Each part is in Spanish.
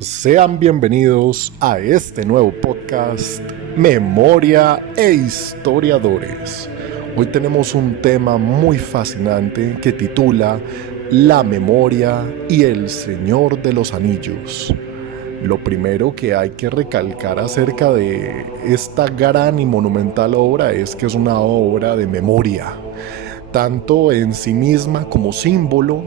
Sean bienvenidos a este nuevo podcast, Memoria e Historiadores. Hoy tenemos un tema muy fascinante que titula La memoria y el Señor de los Anillos. Lo primero que hay que recalcar acerca de esta gran y monumental obra es que es una obra de memoria, tanto en sí misma como símbolo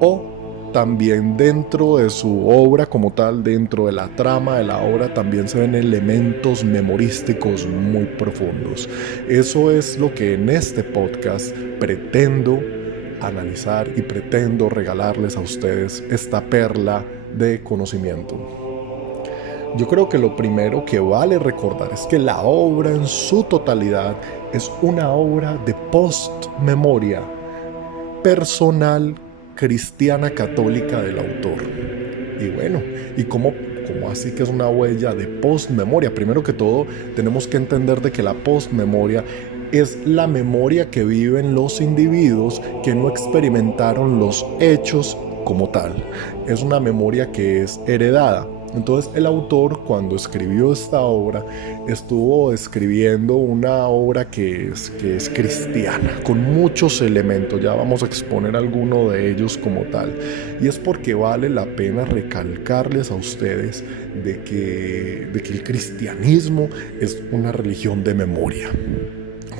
o también dentro de su obra como tal, dentro de la trama de la obra, también se ven elementos memorísticos muy profundos. Eso es lo que en este podcast pretendo analizar y pretendo regalarles a ustedes esta perla de conocimiento. Yo creo que lo primero que vale recordar es que la obra en su totalidad es una obra de post-memoria personal cristiana católica del autor. Y bueno, ¿y cómo así que es una huella de post-memoria? Primero que todo, tenemos que entender de que la post-memoria es la memoria que viven los individuos que no experimentaron los hechos como tal. Es una memoria que es heredada. Entonces el autor, cuando escribió esta obra, estuvo escribiendo una obra que es cristiana, con muchos elementos. Ya vamos a exponer alguno de ellos como tal. Y es porque vale la pena recalcarles a ustedes de que el cristianismo es una religión de memoria.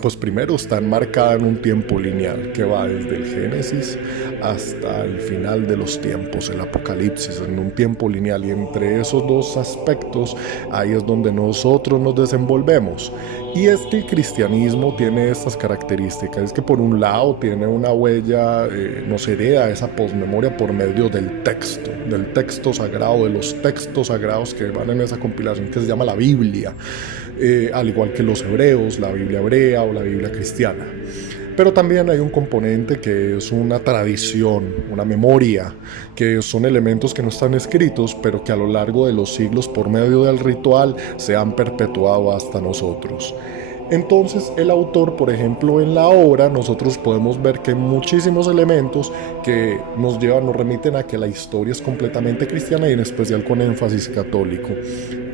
Pues primero está enmarcada en un tiempo lineal que va desde el Génesis hasta el final de los tiempos, el Apocalipsis, en un tiempo lineal, y entre esos dos aspectos ahí es donde nosotros nos desenvolvemos. Y es que el cristianismo tiene estas características, es que por un lado tiene una huella, nos hereda esa posmemoria por medio del texto sagrado, de los textos sagrados que van en esa compilación que se llama la Biblia, al igual que los hebreos, la Biblia hebrea o la Biblia cristiana. Pero también hay un componente que es una tradición, una memoria, que son elementos que no están escritos, pero que a lo largo de los siglos, por medio del ritual, se han perpetuado hasta nosotros. Entonces el autor, por ejemplo, en la obra, nosotros podemos ver que hay muchísimos elementos que nos remiten a que la historia es completamente cristiana y en especial con énfasis católico.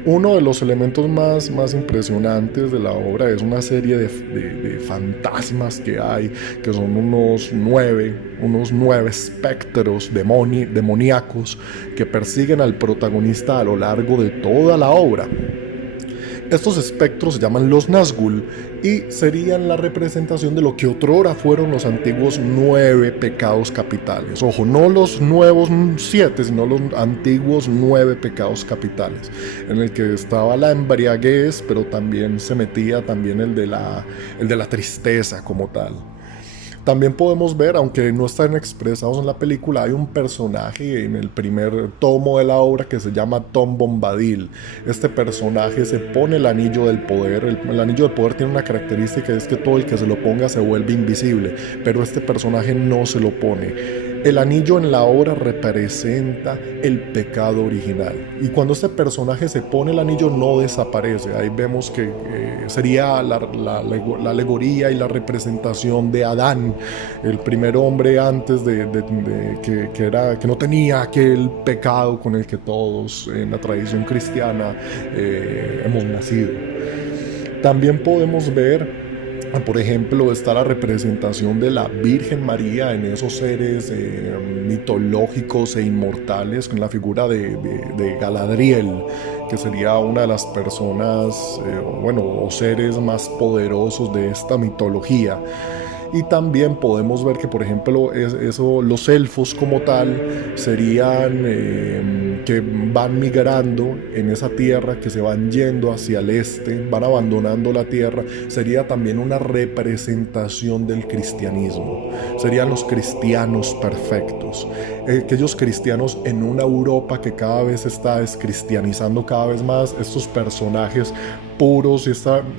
Uno de los elementos más impresionantes de la obra es una serie de fantasmas que hay, que son unos nueve espectros demoníacos que persiguen al protagonista a lo largo de toda la obra. Estos espectros se llaman los Nazgûl y serían la representación de lo que otrora fueron los antiguos 9 pecados capitales. Ojo, no los nuevos 7, sino los antiguos 9 pecados capitales, en el que estaba la embriaguez, pero también se metía también el de la tristeza como tal. También podemos ver, aunque no están expresados en la película, hay un personaje en el primer tomo de la obra que se llama Tom Bombadil. Este personaje se pone el anillo del poder. El anillo del poder tiene una característica, es que todo el que se lo ponga se vuelve invisible, pero este personaje no se lo pone. El anillo en la obra representa el pecado original. Y cuando este personaje se pone el anillo no desaparece. Ahí vemos que sería la alegoría y la representación de Adán, el primer hombre antes que no tenía aquel pecado con el que todos en la tradición cristiana hemos nacido. También podemos ver, por ejemplo, está la representación de la Virgen María en esos seres mitológicos e inmortales, con la figura de Galadriel, que sería una de las personas, o seres más poderosos de esta mitología. Y también podemos ver que, por ejemplo, los elfos como tal serían que van migrando en esa tierra, que se van yendo hacia el este, van abandonando la tierra. Sería también una representación del cristianismo. Serían los cristianos perfectos. Aquellos cristianos en una Europa que cada vez está descristianizando cada vez más. Estos personajes puros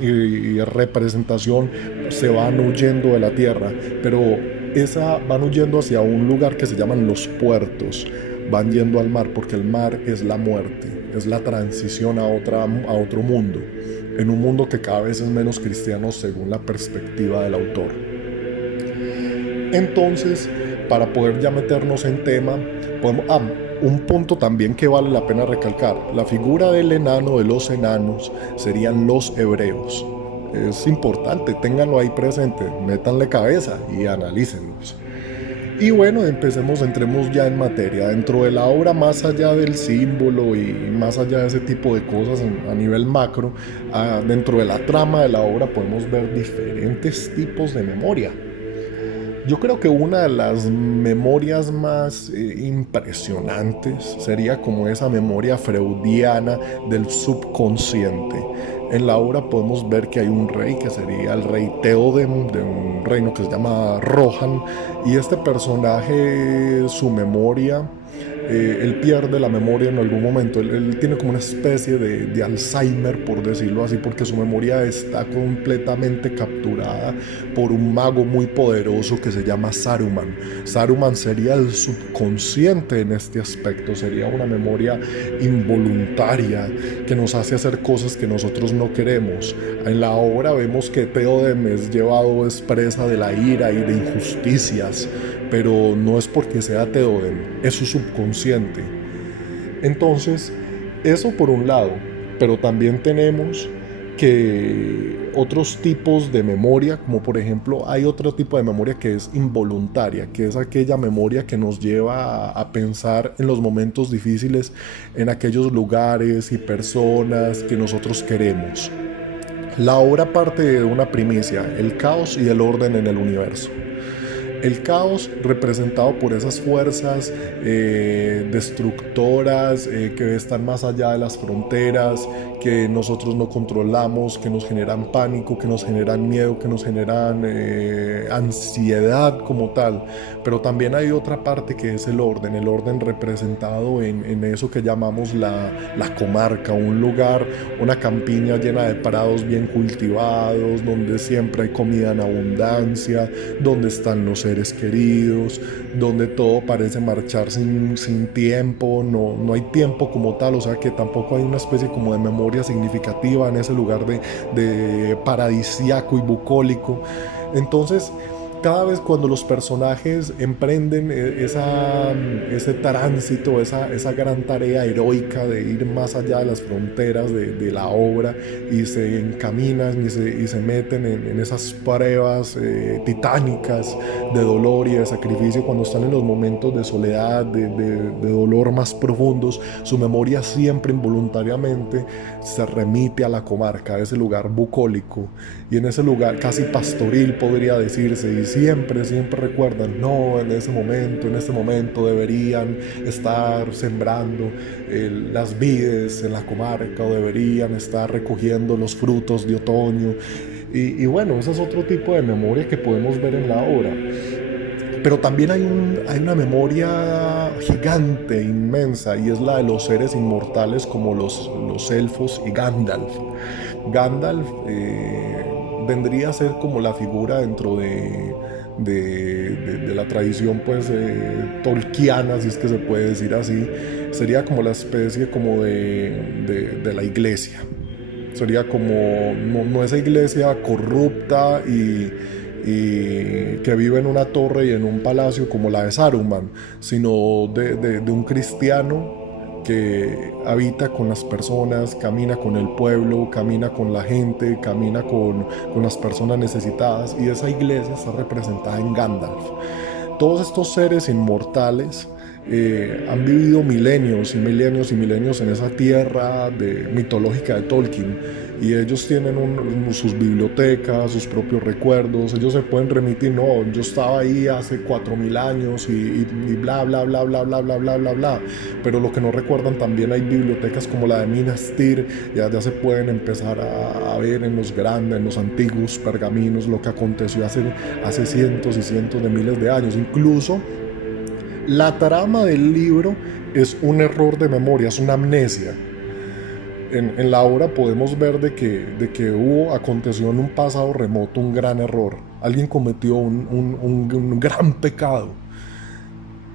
y representación se van huyendo de la tierra, pero van huyendo hacia un lugar que se llaman los puertos. Van yendo al mar porque el mar es la muerte, es la transición a otro mundo, en un mundo que cada vez es menos cristiano según la perspectiva del autor. Entonces, para poder ya meternos en tema, Un punto también que vale la pena recalcar, la figura del enano, de los enanos, serían los hebreos. Es importante, ténganlo ahí presente, métanle cabeza y analícenlos. Y bueno, entremos ya en materia. Dentro de la obra, más allá del símbolo y más allá de ese tipo de cosas a nivel macro, dentro de la trama de la obra podemos ver diferentes tipos de memoria. Yo creo que una de las memorias más impresionantes sería como esa memoria freudiana del subconsciente. En la obra podemos ver que hay un rey que sería el rey Theoden, de un reino que se llama Rohan, y este personaje, su memoria, él pierde la memoria en algún momento. Él tiene como una especie de Alzheimer, por decirlo así, porque su memoria está completamente capturada por un mago muy poderoso que se llama Saruman. Saruman sería el subconsciente en este aspecto, sería una memoria involuntaria que nos hace hacer cosas que nosotros no queremos. En la obra vemos que Theoden es llevado expresa de la ira y de injusticias, pero no es porque sea Theoden, es su subconsciente. Entonces, eso por un lado, pero también tenemos que otros tipos de memoria, como por ejemplo hay otro tipo de memoria que es involuntaria, que es aquella memoria que nos lleva a pensar en los momentos difíciles, en aquellos lugares y personas que nosotros queremos. La obra parte de una primicia, el caos y el orden en el universo. El caos representado por esas fuerzas destructoras que están más allá de las fronteras, que nosotros no controlamos, que nos generan pánico, que nos generan miedo, que nos generan ansiedad como tal. Pero también hay otra parte que es el orden representado en eso que llamamos la comarca, un lugar, una campiña llena de prados bien cultivados, donde siempre hay comida en abundancia, donde están los seres queridos, donde todo parece marchar sin tiempo, no hay tiempo como tal, o sea que tampoco hay una especie como de memoria significativa en ese lugar de paradisiaco y bucólico. Entonces, cada vez cuando los personajes emprenden ese tránsito, esa gran tarea heroica de ir más allá de las fronteras de la obra y se encaminan y se meten en esas pruebas titánicas de dolor y de sacrificio, cuando están en los momentos de soledad, de dolor más profundos, su memoria siempre involuntariamente se remite a la comarca, a ese lugar bucólico y en ese lugar casi pastoril podría decirse, y siempre recuerdan, no, en este momento deberían estar sembrando las vides en la comarca, o deberían estar recogiendo los frutos de otoño. Y bueno, ese es otro tipo de memoria que podemos ver en la obra. Pero también hay una memoria gigante, inmensa, y es la de los seres inmortales como los elfos y Gandalf. Gandalf vendría a ser como la figura dentro de la tradición pues tolkiana, si es que se puede decir así. Sería como la especie como de la iglesia. Sería como no esa iglesia corrupta y que vive en una torre y en un palacio como la de Saruman, sino de un cristiano que habita con las personas, camina con el pueblo, camina con la gente, camina con las personas necesitadas, y esa iglesia está representada en Gandalf. Todos estos seres inmortales han vivido milenios y milenios y milenios en esa tierra mitológica de Tolkien, y ellos tienen sus bibliotecas, sus propios recuerdos. Ellos se pueden remitir, no, yo estaba ahí hace 4000 años y bla bla bla bla bla bla bla bla bla, pero lo que no recuerdan, también hay bibliotecas como la de Minas Tirith, ya se pueden empezar a ver en los antiguos pergaminos lo que aconteció hace cientos y cientos de miles de años. Incluso la trama del libro es un error de memoria, es una amnesia. En la obra podemos ver de que aconteció en un pasado remoto un gran error. Alguien cometió un gran pecado,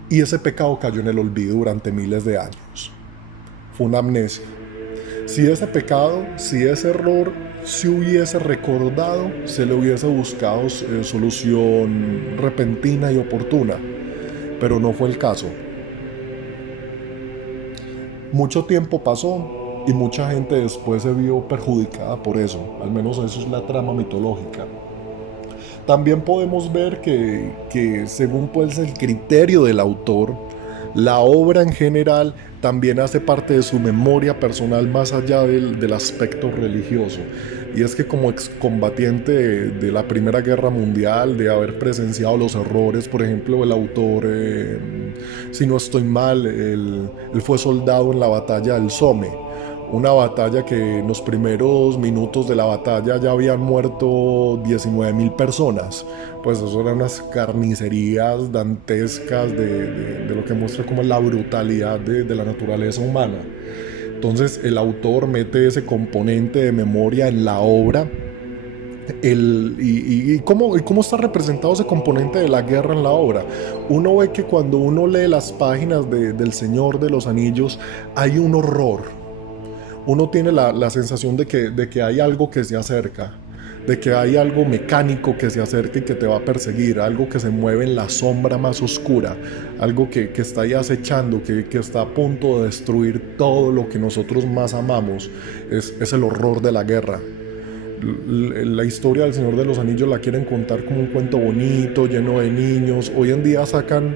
y ese pecado cayó en el olvido durante miles de años. Fue una amnesia. Si ese error se hubiese recordado, se le hubiese buscado solución repentina y oportuna, pero no fue el caso. Mucho tiempo pasó y mucha gente después se vio perjudicada por eso, al menos eso es la trama mitológica. También podemos ver que según pues el criterio del autor, la obra en general también hace parte de su memoria personal más allá del aspecto religioso. Y es que como excombatiente de la Primera Guerra Mundial, de haber presenciado los horrores, por ejemplo, el autor, si no estoy mal, él fue soldado en la batalla del Somme, una batalla que en los primeros minutos de la batalla ya habían muerto 19.000 personas. Pues eso eran unas carnicerías dantescas de lo que muestra como la brutalidad de la naturaleza humana. Entonces el autor mete ese componente de memoria en la obra. ¿Cómo está representado ese componente de la guerra en la obra? Uno ve que cuando uno lee las páginas del Señor de los Anillos hay un horror. Uno tiene la sensación de que hay algo que se acerca, de que hay algo mecánico que se acerca y que te va a perseguir, algo que se mueve en la sombra más oscura, algo que está ahí acechando, que está a punto de destruir todo lo que nosotros más amamos. Es el horror de la guerra. La historia del Señor de los Anillos la quieren contar como un cuento bonito, lleno de niños. Hoy en día sacan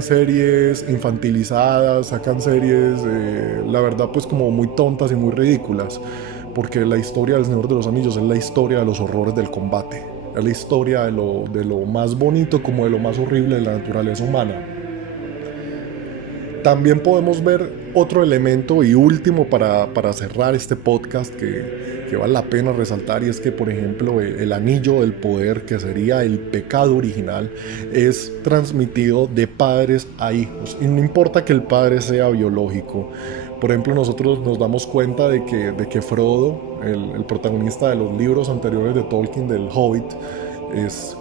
series infantilizadas, sacan series, la verdad, pues como muy tontas y muy ridículas. Porque la historia del Señor de los Anillos es la historia de los horrores del combate. Es la historia de lo más bonito como de lo más horrible de la naturaleza humana. También podemos ver otro elemento y último para cerrar este podcast que vale la pena resaltar, y es que, por ejemplo, el anillo del poder, que sería el pecado original, es transmitido de padres a hijos, y no importa que el padre sea biológico. Por ejemplo, nosotros nos damos cuenta de que Frodo, el protagonista de los libros anteriores de Tolkien, del Hobbit, es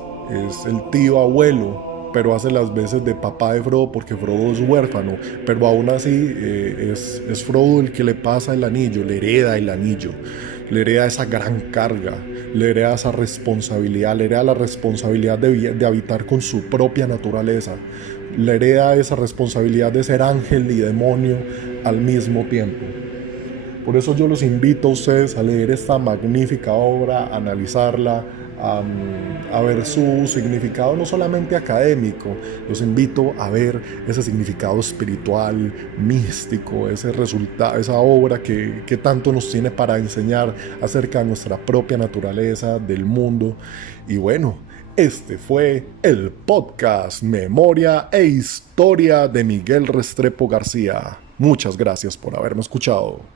el tío abuelo, pero hace las veces de papá de Frodo porque Frodo es huérfano, pero aún así es Frodo el que le pasa el anillo, le hereda el anillo, le hereda esa gran carga, le hereda esa responsabilidad, le hereda la responsabilidad de habitar con su propia naturaleza, le hereda esa responsabilidad de ser ángel y demonio al mismo tiempo. Por eso yo los invito a ustedes a leer esta magnífica obra, a analizarla, a ver su significado no solamente académico. Los invito a ver ese significado espiritual, místico, esa obra que tanto nos tiene para enseñar acerca de nuestra propia naturaleza, del mundo. Y bueno, este fue el podcast Memoria e Historia de Miguel Restrepo García. Muchas gracias por haberme escuchado.